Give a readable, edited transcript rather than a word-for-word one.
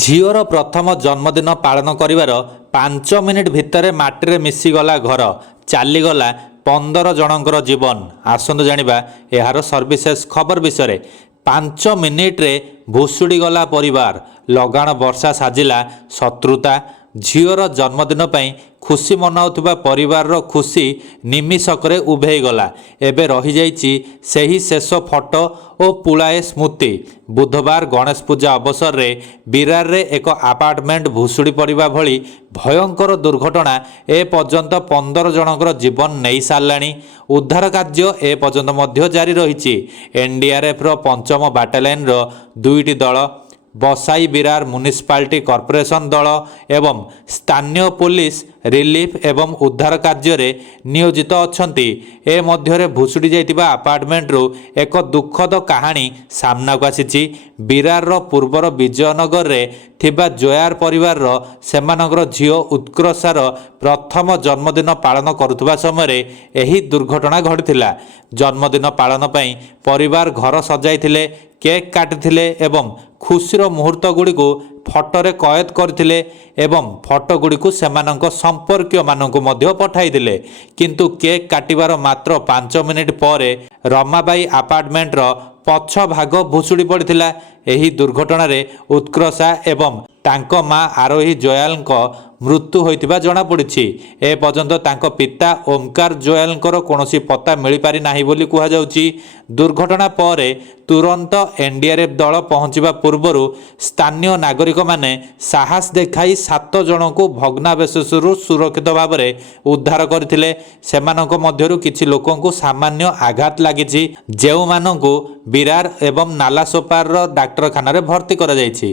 ଝିଅର ପ୍ରଥମ ଜନ୍ମଦିନ ପାଳନ କରିବାର 5 ମିନିଟ୍ ଭିତରେ ମାଟିରେ ମିଶିଗଲା ଘର, ଚାଲିଗଲା 15 ଜଣଙ୍କର ଜୀବନ। ଆସନ୍ତୁ ଜାଣିବା ଏହାର ସର୍ବିଶେଷ ଖବର ବିଷୟରେ। 5 ମିନିଟ୍ରେ ଭୁଷୁଡ଼ିଗଲା ପରିବାର, ଲଗାଣ ବର୍ଷା ସାଜିଲା ଶତ୍ରୁତା। ଝିଅର ଜନ୍ମଦିନ ପାଇଁ ଖୁସି ମନାଉଥିବା ପରିବାରର ଖୁସି ନିମିଷକରେ ଉଭେଇଗଲା। ଏବେ ରହିଯାଇଛି ସେହି ଶେଷ ଫଟୋ ଓ ପୁଳାଏ ସ୍ମୃତି। ବୁଧବାର ଗଣେଶ ପୂଜା ଅବସରରେ ବିରାରରେ ଏକ ଆପାର୍ଟମେଣ୍ଟ ଭୁଷୁଡ଼ି ପଡ଼ିବା ଭଳି ଭୟଙ୍କର ଦୁର୍ଘଟଣା ଏପର୍ଯ୍ୟନ୍ତ 15 ଜଣଙ୍କର ଜୀବନ ନେଇସାରିଲାଣି। ଉଦ୍ଧାର କାର୍ଯ୍ୟ ଏପର୍ଯ୍ୟନ୍ତ ମଧ୍ୟ ଜାରି ରହିଛି। ଏନ୍ଡିଆର୍ଏଫ୍ର 5ମ ବାଟାଲିୟନ୍ର 2ଟି ଦଳ, ବସାଇ ବିରାର ମ୍ୟୁନିସିପାଲିଟି କର୍ପୋରେସନ ଦଳ ଏବଂ ସ୍ଥାନୀୟ ପୋଲିସ ରିଲିଫ ଏବଂ ଉଦ୍ଧାର କାର୍ଯ୍ୟରେ ନିୟୋଜିତ ଅଛନ୍ତି। ଏ ମଧ୍ୟରେ ଭୁଷୁଡ଼ି ଯାଇଥିବା ଆପାର୍ଟମେଣ୍ଟରୁ ଏକ ଦୁଃଖଦ କାହାଣୀ ସାମ୍ନାକୁ ଆସିଛି। ବିରାରର ପୂର୍ବର ବିଜୟନଗରରେ ଥିବା ଜୋୟାର ପରିବାରର ସେମାନଙ୍କର ଝିଅ ଉତ୍କର୍ଷାର ପ୍ରଥମ ଜନ୍ମଦିନ ପାଳନ କରୁଥିବା ସମୟରେ ଏହି ଦୁର୍ଘଟଣା ଘଟିଥିଲା। ଜନ୍ମଦିନ ପାଳନ ପାଇଁ ପରିବାର ଘର ସଜାଇଥିଲେ, କେକ୍ କାଟିଥିଲେ ଏବଂ ଖୁସିର ମୁହୂର୍ତ୍ତଗୁଡ଼ିକୁ ଫଟୋରେ କଏଦ କରିଥିଲେ ଏବଂ ଫଟୋଗୁଡ଼ିକୁ ସେମାନଙ୍କ ସମ୍ପର୍କୀୟମାନଙ୍କୁ ମଧ୍ୟ ପଠାଇଥିଲେ। କିନ୍ତୁ କେକ୍ କାଟିବାର ମାତ୍ର 5 ମିନିଟ୍ ପରେ ରମାବାଇ ଆପାର୍ଟମେଣ୍ଟର ପଛ ଭାଗ ଭୁଷୁଡ଼ି ପଡ଼ିଥିଲା। ଏହି ଦୁର୍ଘଟଣାରେ ଉତ୍କର୍ଷା ଏବଂ ତାଙ୍କ ମା ଆରୋହୀ ଜୋୟାଲଙ୍କ ମୃତ୍ୟୁ ହୋଇଥିବା ଜଣାପଡ଼ିଛି। ଏପର୍ଯ୍ୟନ୍ତ ତାଙ୍କ ପିତା ଓମକାର ଜୋୟାଲଙ୍କର କୌଣସି ପତ୍ତା ମିଳିପାରି ନାହିଁ ବୋଲି କୁହାଯାଉଛି। ଦୁର୍ଘଟଣା ପରେ ତୁରନ୍ତ ଏନ୍ଡିଆର୍ଏଫ୍ ଦଳ ପହଞ୍ଚିବା ପୂର୍ବରୁ ସ୍ଥାନୀୟ ନାଗରିକମାନେ ସାହସ ଦେଖାଇ 7 ଜଣଙ୍କୁ ଭଗ୍ନାବଶେଷରୁ ସୁରକ୍ଷିତ ଭାବରେ ଉଦ୍ଧାର କରିଥିଲେ। ସେମାନଙ୍କ ମଧ୍ୟରୁ କିଛି ଲୋକଙ୍କୁ ସାମାନ୍ୟ ଆଘାତ ଲାଗିଛି, ଯେଉଁମାନଙ୍କୁ ବିରାର ଏବଂ ନାଲାସୋପାରାର ଡାକ୍ତରଖାନାରେ ଭର୍ତ୍ତି କରାଯାଇଛି।